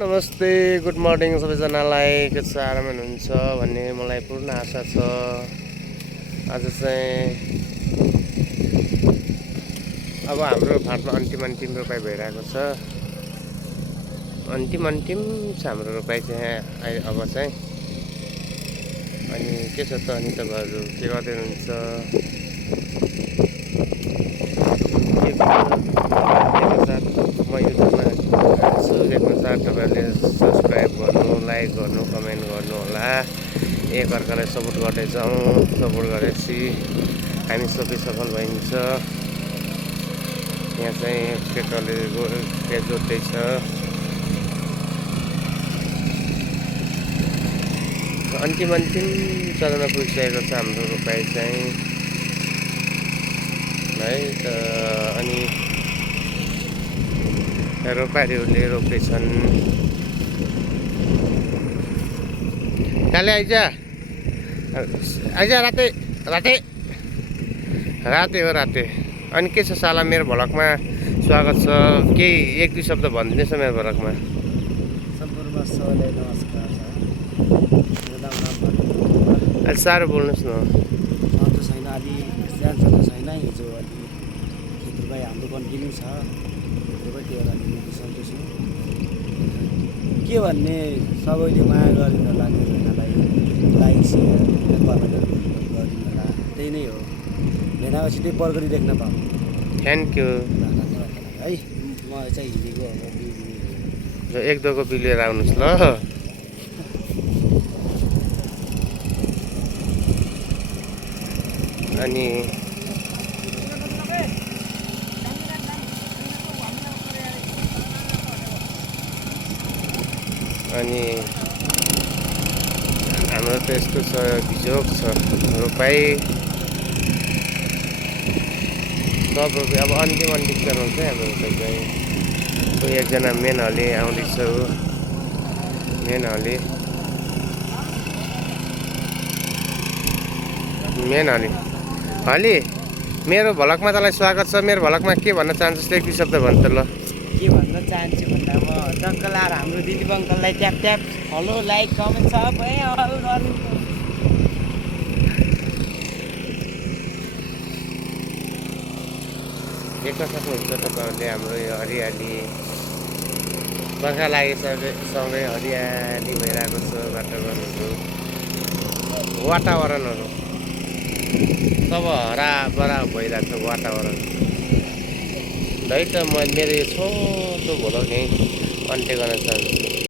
नमस्ते, good morning सबैजनालाई। के छ, आराम हुनुहुन्छ भन्ने मलाई पूर्ण आशा छ। आज चाहिँ अब हाम्रो फाँटमा अन्तिम रोपाइ भइरहेको छ। अन्तिम छ हाम्रो रोपाइ चाहिँ अब चाहिँ। अनि के छ त, अनि तपाईँहरू के गर्दै हुनुहुन्छ? म युट्युबमा छु, देख्नुसाथ तपाईँहरूले सब्सक्राइब गर्नु, लाइक गर्नु, कमेन्ट गर्नु होला। एकअर्कालाई सपोर्ट गर्दै जाउँ। सपोर्ट गरेपछि हामी सबै सफल भइन्छ। यहाँ चाहिँ ट्र्याक्टरले खेत जोत्दैछ। अन्तिम चरणमा पुगिसकेको छ हाम्रो रोपाइ चाहिँ है त। अनि रोपारीहरूले रोप्दैछन्। काले आइज राते हो राते। अनि के छ साला, मेरो भ्लगमा स्वागत छ। केही एक दुई शब्द भनिदिनुहोस् न मेरो भ्लगमा। सम्पूर्ण सबैलाई नमस्कार छ। अलि साह्रो बोल्नुहोस् न। अन्त छैन, अलि जान्छ त छैन। हिजो अलि खेत रोपाइ हाम्रो कन्टिन्यू छ। खेत रोपाइ त्यो अलि सन्चो छु। के भन्ने, सबैले माया गरिदिनु होला मेरो भेनालाई। लाइक सेयर कमेन्टहरू गरिदिनु होला। त्यही नै हो। भेनाको छिटै बर्गरी देख्न पाऊँ। थ्याङ्क यू है। म चाहिँ हिँडेको अब एक दोको बिल लिएर आउनुहोस् ल। अनि हाम्रो त यस्तो छ, बिजोग छ रोपाइ सब रोपाइ। अब अन्तिम चरण चाहिँ हाम्रो रोपाइ चाहिँ कोही एकजना मेन हली आउँदैछ। मेन हली मेरो भ्लगमा तँलाई स्वागत छ। मेरो भ्लगमा के भन्न चाहन्छस्, एक दुई शब्द भन्छ ल। के भन्न चाहन्छु भन्दा, म टक्क लाएर हाम्रो दिलीप अङ्कललाई tap tap follow like comment सबै अल गर्नु। देख्न सक्नुहुन्छ तपाईँहरूले हाम्रो यो हरियाली। बर्खा लागेसँगै हरियाली भइरहेको छ वातावरणहरू सब हराभरा भइरहेको छ वातावरण। है त, म मेरो यो छोटो भ्लग यहीँ अन्त्य गर्न चाहन्छु।